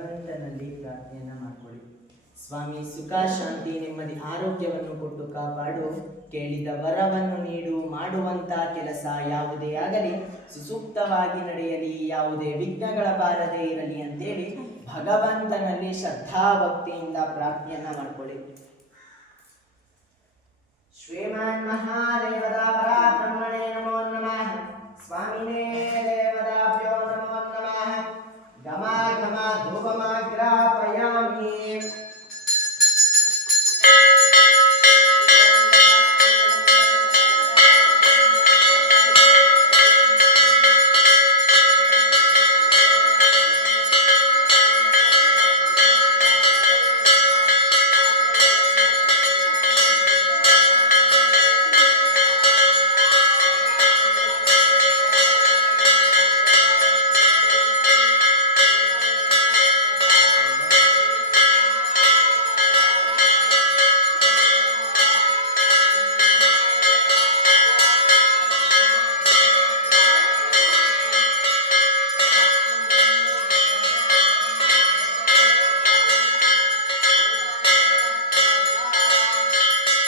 ಭಗವಂತನಲ್ಲಿ ಪ್ರಾರ್ಥನೆಯನ್ನ ಮಾಡ್ಕೊಳ್ಳಿ. ಸ್ವಾಮಿ ಸುಖ ಶಾಂತಿ ನೆಮ್ಮದಿ ಆರೋಗ್ಯವನ್ನು ಕೊಟ್ಟು ಕಾಪಾಡು, ಕೇಳಿದ ವರವನ್ನು ನೀಡು, ಮಾಡುವಂತ ಕೆಲಸ ಯಾವುದೇ ಆಗಲಿ ಸುಸೂಕ್ತವಾಗಿ ನಡೆಯಲಿ, ಯಾವುದೇ ವಿಘ್ನಗಳ ಬಾರದೇ ಇರಲಿ ಅಂತೇಳಿ ಭಗವಂತನಲ್ಲಿ ಶ್ರದ್ಧಾ ಭಕ್ತಿಯಿಂದ ಪ್ರಾರ್ಥನೆಯನ್ನ ಮಾಡ್ಕೊಳ್ಳಿ. ಶ್ರೀಮಾನ್ ಮಹಾದೇವತಾ ಪರಾಬ್ರಹ್ಮಣೇ ನಮೋ ನಮಃ. ಸ್ವಾಮಿನೇ ದೇವತಾಭ್ಯೋ ನಮೋ ನಮಃ. ಗಮ ಗಮ ಧೂಪಮಾಗ್ರಾಪ